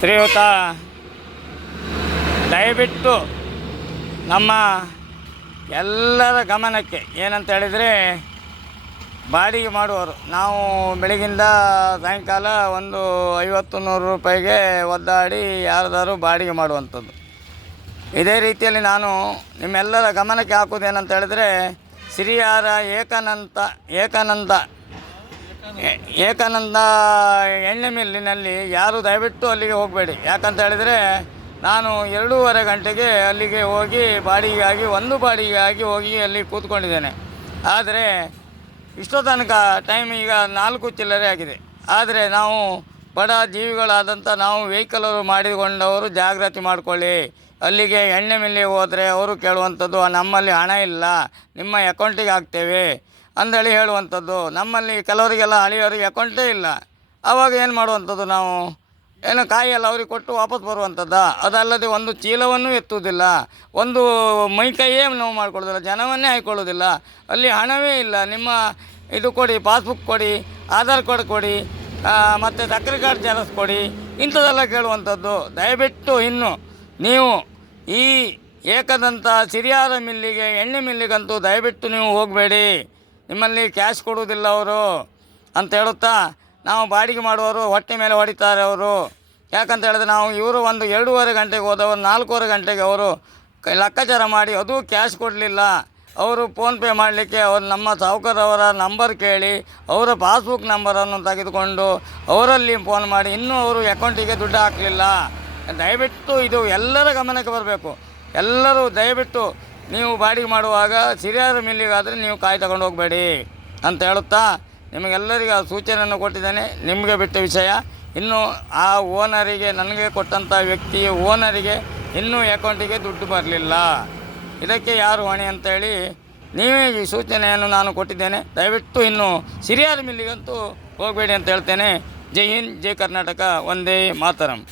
ಶ್ರೀಯುತ ದಯವಿಟ್ಟು ನಮ್ಮ ಎಲ್ಲರ ಗಮನಕ್ಕೆ ಏನಂತ ಹೇಳಿದರೆ, ಬಾಡಿಗೆ ಮಾಡುವವರು ನಾವು ಬೆಳಗಿಂದ ಸಾಯಂಕಾಲ ಒಂದು 50-100 ರೂಪಾಯಿಗೆ ಒದ್ದಾಡಿ ಯಾರ್ದಾರು ಬಾಡಿಗೆ ಮಾಡುವಂಥದ್ದು. ಇದೇ ರೀತಿಯಲ್ಲಿ ನಾನು ನಿಮ್ಮೆಲ್ಲರ ಗಮನಕ್ಕೆ ಹಾಕೋದೇನಂತ ಹೇಳಿದರೆ, ಸಿರಿಯಾರ ಏಕಾನಂದ ಎಣ್ಣೆ ಮಿಲ್ಲಿನಲ್ಲಿ ಯಾರು ದಯವಿಟ್ಟು ಅಲ್ಲಿಗೆ ಹೋಗಬೇಡಿ. ಯಾಕಂತ ಹೇಳಿದರೆ, ನಾನು 2:30 ಗಂಟೆಗೆ ಅಲ್ಲಿಗೆ ಹೋಗಿ ಬಾಡಿಗೆಗಾಗಿ ಹೋಗಿ ಅಲ್ಲಿ ಕೂತ್ಕೊಂಡಿದ್ದೇನೆ. ಆದರೆ ಇಷ್ಟೋ ತನಕ ಟೈಮ್ ಈಗ 4 ಚಿಲ್ಲರೆ ಆಗಿದೆ. ಆದರೆ ನಾವು ಬಡ ಜೀವಿಗಳಾದಂಥ ನಾವು ವೆಹಿಕಲರು ಮಾಡಿಕೊಂಡವರು ಜಾಗೃತಿ ಮಾಡಿಕೊಳ್ಳಿ. ಅಲ್ಲಿಗೆ ಎಣ್ಣೆ ಮಿಲ್ಲಿಗೆ ಹೋದರೆ ಅವರು ಕೇಳುವಂಥದ್ದು, ನಮ್ಮಲ್ಲಿ ಹಣ ಇಲ್ಲ, ನಿಮ್ಮ ಅಕೌಂಟಿಗೆ ಹಾಕ್ತೇವೆ ಅಂದೇಳಿ ಹೇಳುವಂಥದ್ದು. ನಮ್ಮಲ್ಲಿ ಕೆಲವರಿಗೆಲ್ಲ ಹಳೆಯವರಿಗೆ ಅಕೌಂಟೇ ಇಲ್ಲ. ಆವಾಗ ಏನು ಮಾಡುವಂಥದ್ದು, ನಾವು ಏನು ಕಾಯಿಯೆಲ್ಲ ಅವ್ರಿಗೆ ಕೊಟ್ಟು ವಾಪಸ್ ಬರುವಂಥದ್ದು. ಅದಲ್ಲದೆ ಒಂದು ಚೀಲವನ್ನು ಎತ್ತುವುದಿಲ್ಲ, ಒಂದು ಮೈಕೈಯೇ ನೋವು ಮಾಡಿಕೊಳ್ಳೋದಿಲ್ಲ, ಜನವನ್ನೇ ಹಾಯ್ಕೊಳ್ಳೋದಿಲ್ಲ. ಅಲ್ಲಿ ಹಣವೇ ಇಲ್ಲ, ನಿಮ್ಮ ಇದು ಕೊಡಿ, ಪಾಸ್ಬುಕ್ ಕೊಡಿ, ಆಧಾರ್ ಕಾರ್ಡ್ ಕೊಡಿ, ಮತ್ತು ಸಕ್ಕರೆ ಕಾರ್ಡ್ ಜೆರಾಕ್ಸ್ ಕೊಡಿ, ಇಂಥದ್ದೆಲ್ಲ ಕೇಳುವಂಥದ್ದು. ದಯವಿಟ್ಟು ಇನ್ನು ನೀವು ಈ ಏಕದಂತ ಸಿರಿಯಾರ ಮಿಲ್ಲಿಗೆ, ಎಣ್ಣೆ ಮಿಲ್ಲಿಗಂತೂ ದಯವಿಟ್ಟು ನೀವು ಹೋಗಬೇಡಿ. ನಿಮ್ಮಲ್ಲಿ ಕ್ಯಾಶ್ ಕೊಡುವುದಿಲ್ಲ ಅವರು ಅಂತ ಹೇಳುತ್ತಾ, ನಾವು ಬಾಡಿಗೆ ಮಾಡುವವರು ಹೊಟ್ಟೆ ಮೇಲೆ ಹೊಡಿತಾರೆ ಅವರು. ಯಾಕಂತ ಹೇಳಿದ್ರೆ, ನಾವು ಇವರು ಒಂದು 2:30 ಗಂಟೆಗೆ ಹೋದವರು 4:15 ಗಂಟೆಗೆ ಅವರು ಲೆಕ್ಕಾಚಾರ ಮಾಡಿ ಅದು ಕ್ಯಾಶ್ ಕೊಡಲಿಲ್ಲ. ಅವರು ಫೋನ್ಪೇ ಮಾಡಲಿಕ್ಕೆ ಅವರು ನಮ್ಮ ಸಾಹುಕಾರವರ ನಂಬರ್ ಕೇಳಿ ಅವರ ಪಾಸ್ಬುಕ್ ನಂಬರನ್ನು ತೆಗೆದುಕೊಂಡು ಅವರಲ್ಲಿ ಫೋನ್ ಮಾಡಿ ಇನ್ನೂ ಅವರು ಅಕೌಂಟಿಗೆ ದುಡ್ಡು ಹಾಕಲಿಲ್ಲ. ದಯವಿಟ್ಟು ಇದು ಎಲ್ಲರ ಗಮನಕ್ಕೆ ಬರಬೇಕು. ಎಲ್ಲರೂ ದಯವಿಟ್ಟು ನೀವು ಬಾಡಿಗೆ ಮಾಡುವಾಗ ಸಿರಿಯಾರ ಮಿಲ್ಲಿಗಾದರೆ ನೀವು ಕಾಯಿ ತಗೊಂಡು ಹೋಗಬೇಡಿ ಅಂತ ಹೇಳುತ್ತಾ, ನಿಮಗೆಲ್ಲರಿಗೂ ಆ ಸೂಚನೆಯನ್ನು ಕೊಟ್ಟಿದ್ದೇನೆ. ನಿಮಗೆ ಬಿಟ್ಟ ವಿಷಯ, ಇನ್ನು ಆ ಓನರಿಗೆ, ನನಗೆ ಕೊಟ್ಟಂಥ ವ್ಯಕ್ತಿ ಓನರಿಗೆ ಇನ್ನೂ ಅಕೌಂಟಿಗೆ ದುಡ್ಡು ಬರಲಿಲ್ಲ. ಇದಕ್ಕೆ ಯಾರು ಹೊಣೆ ಅಂತೇಳಿ ನೀವೇ ಈ ಸೂಚನೆಯನ್ನು ನಾನು ಕೊಟ್ಟಿದ್ದೇನೆ. ದಯವಿಟ್ಟು ಇನ್ನು ಸಿರಿಯಾರ ಮಿಲ್ಲಿಗಂತೂ ಹೋಗಬೇಡಿ ಅಂತ ಹೇಳ್ತೇನೆ. ಜೈ ಹಿಂದ್, ಜೈ ಕರ್ನಾಟಕ, ವಂದೇ ಮಾತರಂ.